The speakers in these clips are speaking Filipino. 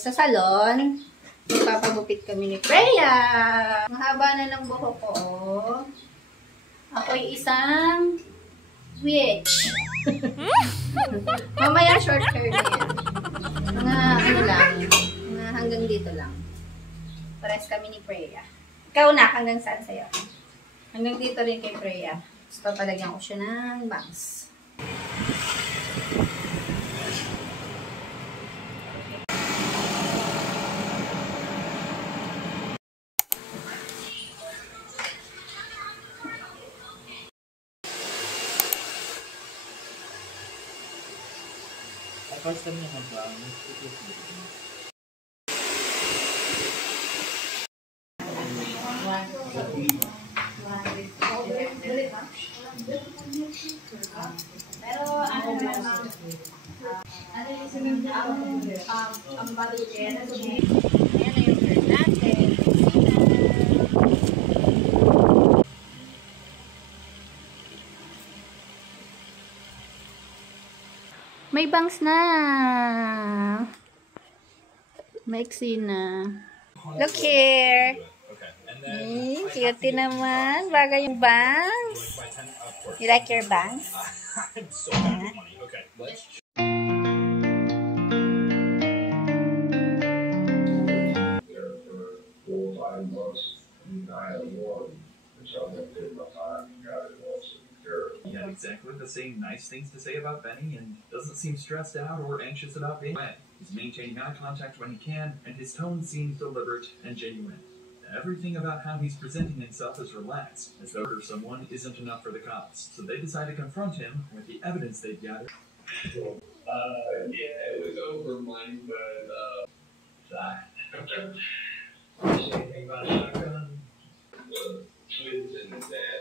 Sa salon, magpapagupit kami ni Freya. Mahaba na ng buhok ko. Ako'y isang witch. Mamaya short hair na yan. Mga ano lang, mga hanggang dito lang. Pares kami ni Freya. Ikaw na, hanggang saan sa'yo? Hanggang dito rin kay Freya. Tapos papalagyan ko siya ng bangs. First time yung hanggang pero ano lang ano yung sunod ang balutin. Ayan na yung turn natin. May bangs na. Maiksi na. Look here. Cute naman. Bagay yung bangs. You like your bangs? He had exactly the same nice things to say about Benny and doesn't seem stressed out or anxious about being wet. He's maintaining eye contact when he can, and his tone seems deliberate and genuine. Everything about how he's presenting himself is relaxed, as though someone isn't enough for the cops. So they decide to confront him with the evidence they've gathered. Yeah, it was over mine, but anything about a shotgun? Twins and dad.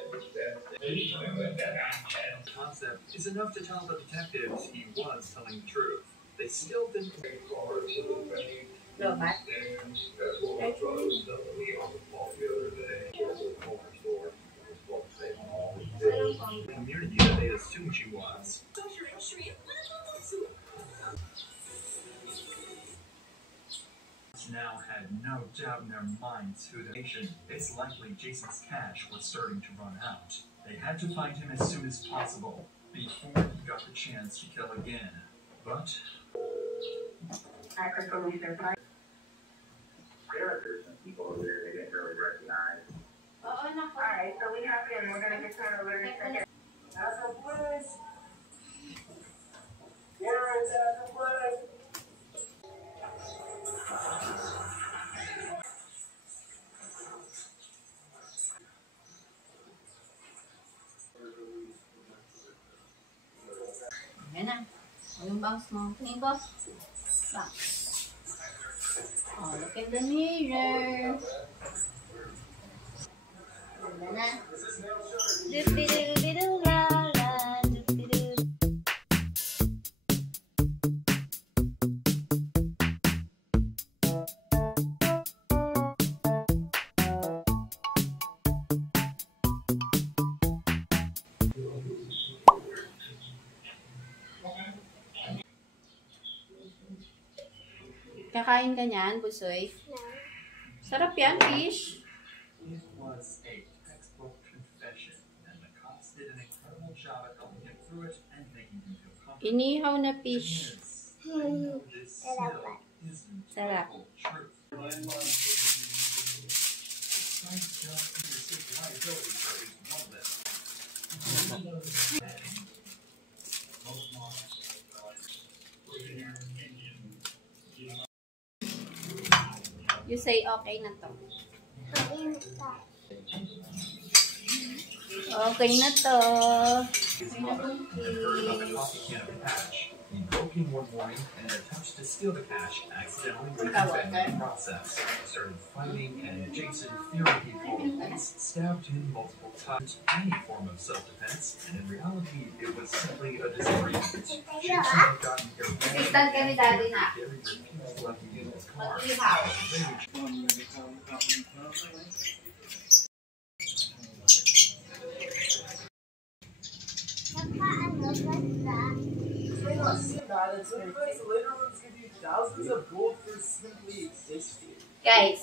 Concept is enough to tell the detectives he was telling the truth. They still didn't take forward to the Benny. No, Matt. That's what my brother was telling me on the phone the other day. The community that they assumed she was. Now had no doubt in their minds who the nation. It's likely Jason's cash was starting to run out. They had to find him as soon as possible before he got the chance to kill again. But There's some people over there they didn't really recognize. Alright, so we have him. We're gonna get turned over in a second. That's a place. Yeah, that's a place. Ayan na. O yung bangs mo. Tingin ko. Bangs. Oh, look in the mirror. Ayan na. Doop-de-doo-de-doo-la-la. Doop-de-doo. Kakain ka niyan, Busoy? Sarap yan, fish. it was a textbook confession, and the cops did an incredible job at helping him through it and making him feel comfortable. Inihaw na fish. This still isn't Sarap. the whole truth. Most You say okay na to. Okay na to. His mother had heard about the coffee can of cash. He broke in one morning and in an attempt to steal the cash, accidentally raped Ben in the process. Started fighting, and Jason, fearing he'd call the police, stabbed him multiple times. Any form of self-defense, and in reality, it was simply a disagreement. Jason had gotten here Assistant ka ni Daddy na. Gary refused to let him in his car. Mag-ihaw. Guys,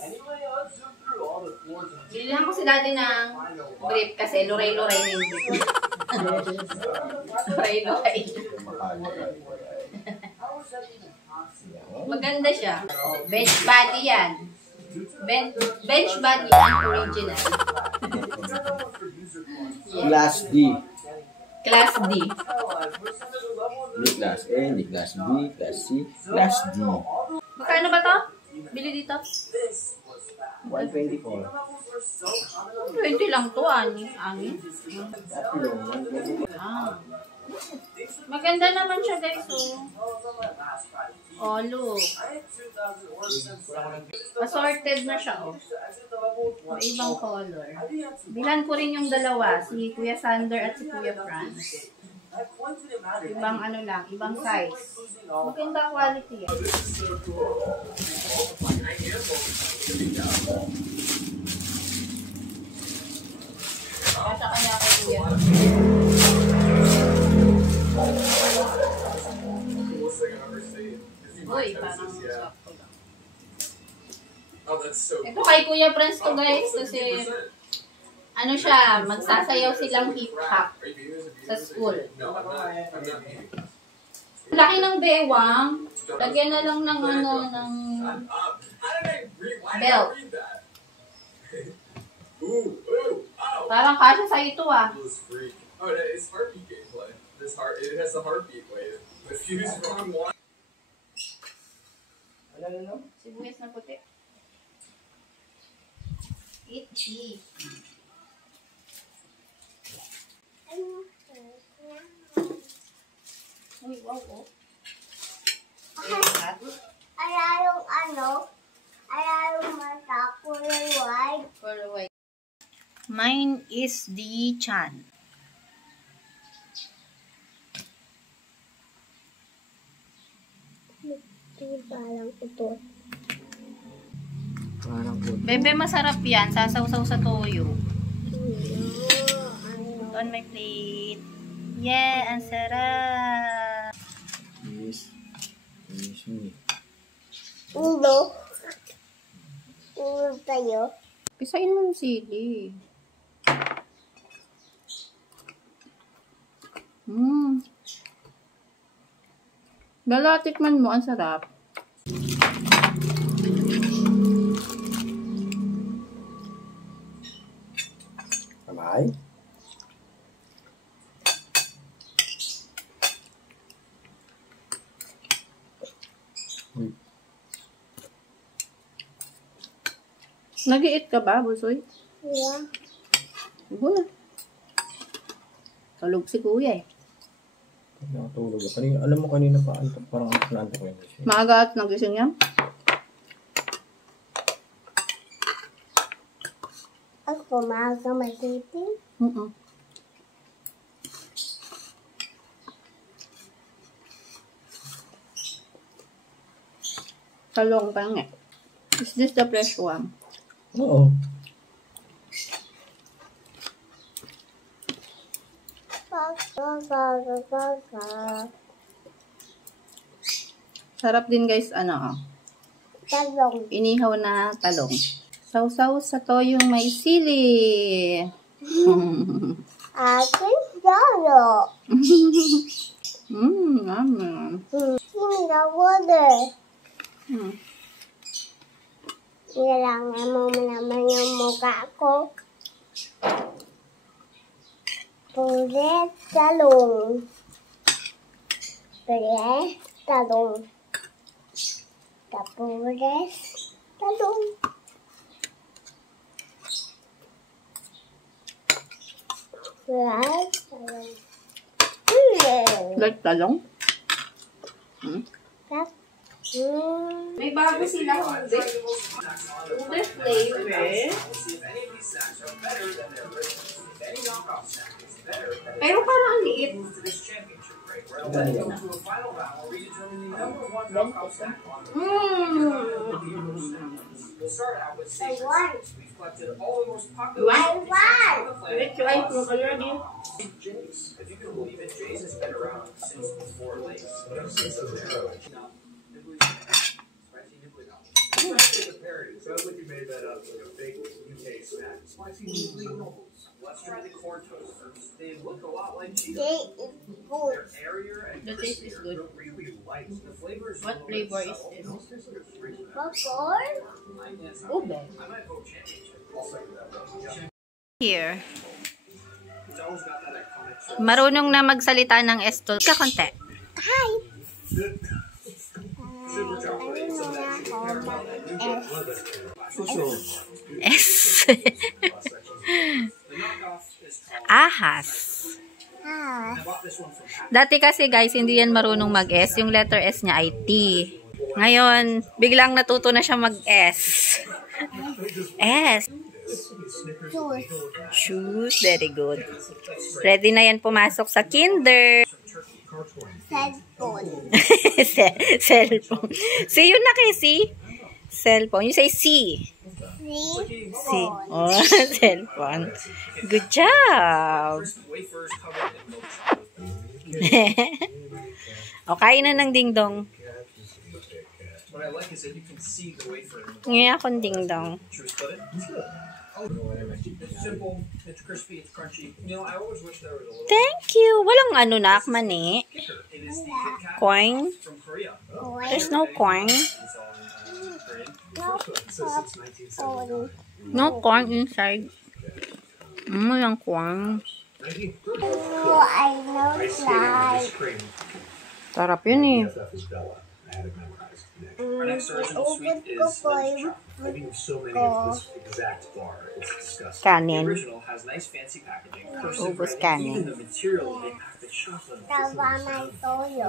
bilihan ko si Daddy ng brief kasi luray-luray na yung brief. Luray-luray. Maganda siya. Bench body yan. Bench body ang original. Class D. Class D. Hindi Class A, hindi Class B, Class C, Class D. Magkano ba to? Bili dito? 124. 20 lang to, Angin. Ah. Maganda naman siya, guys. Oh, look. Assorted na siya, oh. May ibang color. Bilan ko rin yung dalawa, si Kuya Sander at si Kuya Franz. Ibang ano lang, ibang size. Maganda quality yan. Kasha kaya kay Kuya. Uy, parang sakto lang. Ito kay Kuya Franz to, guys, kasi ano siya, magsasayaw silang hip-hop sa school. Laki ng bewang. Lagyan na lang ng ano, ng belt. Parang kasya sa ito, ah. Oh, it's heartbeat gameplay. It has the heartbeat wave. If you use wrong one. Sibuyas na puti. Itchy. Uy, wow, oh. Yung ano, yung mata, kulay white. Color white. Mine is the Chan. Parang ito. Parang good. Bebe, masarap yan. Sasaw-saw sa toyo. Put on my plate. Yeah, ang sarap. Yes. Yes, me. Ulo. Ulo tayo. Pisain mo yung sili. Lala, tikman mo. Ang sarap. Kamay? Nag-i-eat ka ba, Busoy? Yeah. Huwag na. Tulog si Kuya eh. Nakatulog ako. Alam mo kanina pa, parang naantok ko yun. Maaga at nagising yan? Ako maaga magiting. Talong pa nga. Is this the fresh one? Oo. Sarap din guys, ano Talong. inihaw na talong. Sausaw sa toyong may sili. Akin dalo. Naman. Hindi na water. Nilangan mo naman yung mukha ko. Pure talong. Pure talong. Tapos Talong. Right? Like talong? Tap. May bago sila ube. Ube flavor. Pero parang ang liit. Sounds like you made that up, like a fake UK snack. Spicy noodles. Let's try the corn toasters. They look a lot like cheese. They're airier and The taste is crispier, good. but really light. The flavor is What flavor is this? Popcorn. Ube. I might vote championship. I'll second that though. Here. It's always got that iconic. Marunong na magsalita ng esto. Ka konti. Hi. Super chocolate. So that you can pair them up. S. The knockoff is called. Ahas. Ah. I bought this one from Pat. Dati kasi guys, hindi yan marunong mag-S. Yung letter S niya ay T. Ngayon, biglang natuto na siya mag-S. S. Shoes. Very good. Ready na yan pumasok sa kinder. Cellphone. Cellphone. See yun na kay C? Cellphone. You say C. C. Oh, cellphone. Good job. Wafers covered in milk chocolate. O, kain na ng dingdong. What I like is that you can see the wafer in the Ngayon akong dingdong. Should we split it? It's simple, it's crispy, it's crunchy. You know, I always wish there was a little Thank you. Walang ano na, mani. kicker. It is the Kit Kat Coin. from Korea. There's no coin. It's all in Korean. Popcorn. No corn inside. Walang corn. Oh, I know like. Sarap yun eh. Our next original sweet is chocolate. I think so many of this exact bar. It's disgusting. The Kanin. original has nice fancy packaging, cursive Ubus writing, kanin. even the material they pack the chocolate. Tawa may toyo.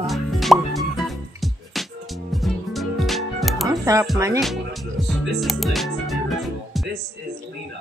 Ang sarap man eh. This is Lynn, the original. This is Lena.